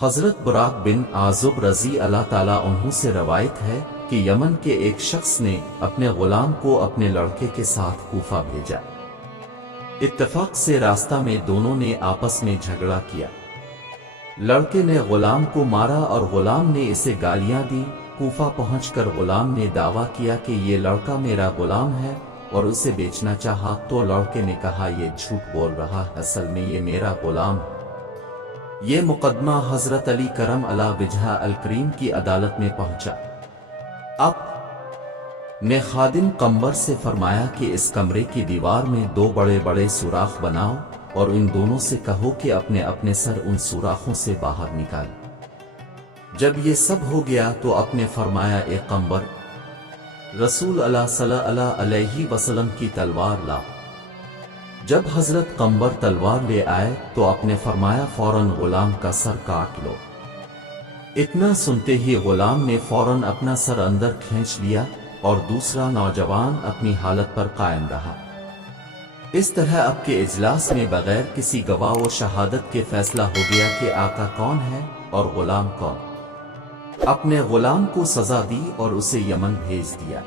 حضرت براق بن عازب رضی اللہ تعالیٰ عنہ سے روایت ہے کہ یمن کے ایک شخص نے اپنے غلام کو اپنے لڑکے کے ساتھ کوفہ بھیجا۔ اتفاق سے راستہ میں دونوں نے آپس میں جھگڑا کیا۔ لڑکے نے غلام کو مارا اور غلام نے اسے گالیاں دی۔ کوفہ پہنچ کر غلام نے دعویٰ کیا کہ یہ لڑکا میرا غلام ہے اور اسے بیچنا چاہا، تو لڑکے نے کہا یہ جھوٹ بول رہا ہے، اصل میں یہ میرا غلام ہے۔ یہ مقدمہ حضرت علی کرم اللہ وجہہ الکریم کی عدالت میں پہنچا۔ آپ نے خادم قمبر سے فرمایا کہ اس کمرے کی دیوار میں 2 بڑے بڑے سوراخ بناؤ اور ان دونوں سے کہو کہ اپنے اپنے سر ان سوراخوں سے باہر نکال۔ جب یہ سب ہو گیا تو آپ نے فرمایا اے قمبر، رسول اللہ صلی اللہ علیہ وسلم کی تلوار لا۔ جب حضرت قمبر تلوار لے آئے تو آپ نے فرمایا فوراً غلام کا سر کاٹ لو۔ اتنا سنتے ہی غلام نے فوراً اپنا سر اندر کھینچ لیا اور دوسرا نوجوان اپنی حالت پر قائم رہا۔ اس طرح اب کے اجلاس میں بغیر کسی گواہ و شہادت کے فیصلہ ہو گیا کہ آقا کون ہے اور غلام کون۔ اپنے غلام کو سزا دی اور اسے یمن بھیج دیا۔